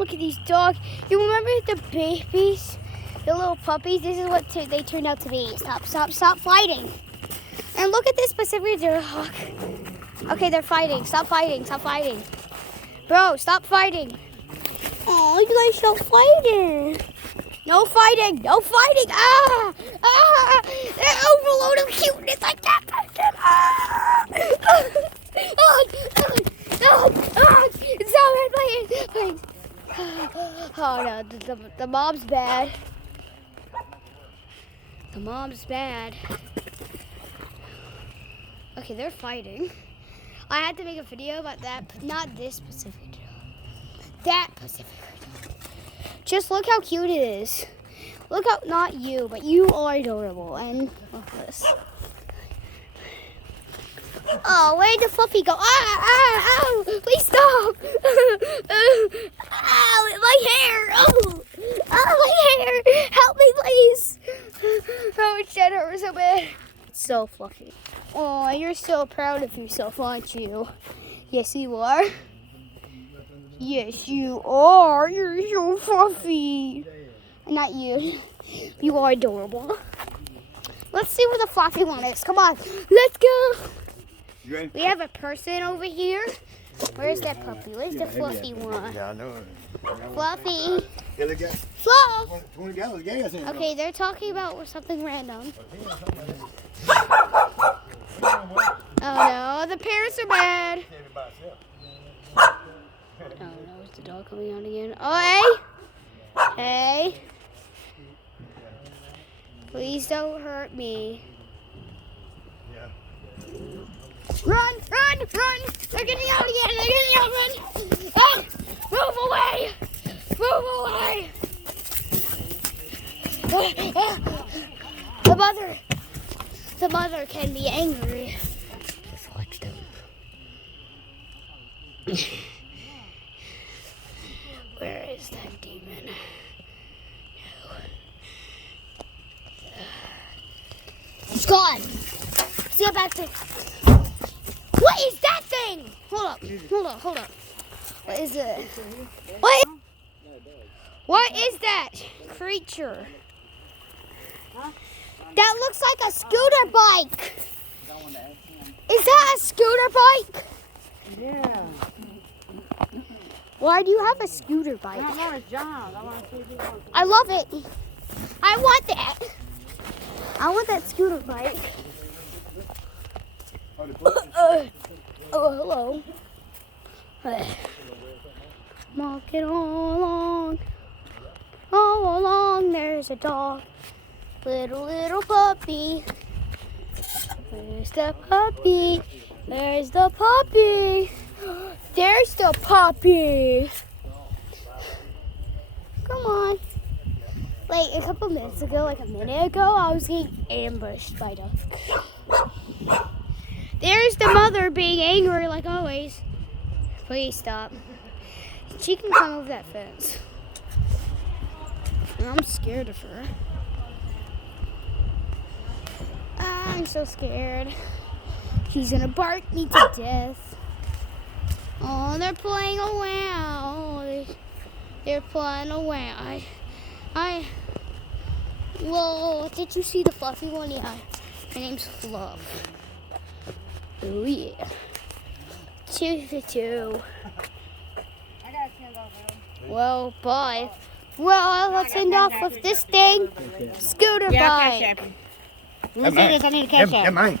look at these dogs. You remember the babies? The little puppies? This is what they turned out to be. Stop fighting. And look at this Pacific dog. Okay, they're fighting. Stop fighting. Bro, stop fighting. Oh, you guys stop fighting. No fighting. Ah! They're overload of cuteness. I can't touch them. Stop it, please. Oh no, the mom's bad. The mom's bad. Okay, they're fighting. I had to make a video about that, not this Pacific dog. That Pacific dog. Just look how cute it is. Look how, not you, but you are adorable. And look at this. Oh, where did the fluffy go? Ow, please stop. Ow, my hair. Oh, my hair. Help me, please. Oh, it shed her so bad. It's so fluffy. Oh, you're so proud of yourself, aren't you? Yes, you are. Yes, you are. You're so fluffy. Not you. You are adorable. Let's see where the fluffy one is. Come on. Let's go. We have a person over here. Where's that puppy? Where's the fluffy one? Yeah, I know. Fluffy. Fluff. Okay, they're talking about something random. Oh no, the parents are bad. Oh no, is the dog coming out again? Oh, hey. Please don't hurt me. Run! They're getting out again! Ah! Move away! The mother can be angry. Just watch them. Where is that demon? No. It's gone. See you back to. What is that thing? Hold up. What is it? What is that creature? That looks like a scooter bike. Is that a scooter bike? Yeah. Why do you have a scooter bike? I want a job. I love it. I want that. I want that scooter bike. Oh, hello. Walking all along, there's a dog. Little puppy. Where's the puppy? There's the puppy. There's the puppy. Come on. Like a couple minutes ago, like a minute ago, I was getting ambushed by the. There's the mother being angry like always. Please stop. She can come over that fence. And I'm scared of her. I'm so scared. She's gonna bark me to death. Oh, they're playing around. They're playing around. Well, did you see the fluffy one? Yeah. Her name's Fluff. Oh yeah. 2 for 2. Well, bye. Well, let's end off with this thing. Scooter bike. Let's see this. I need a cash app. Mine.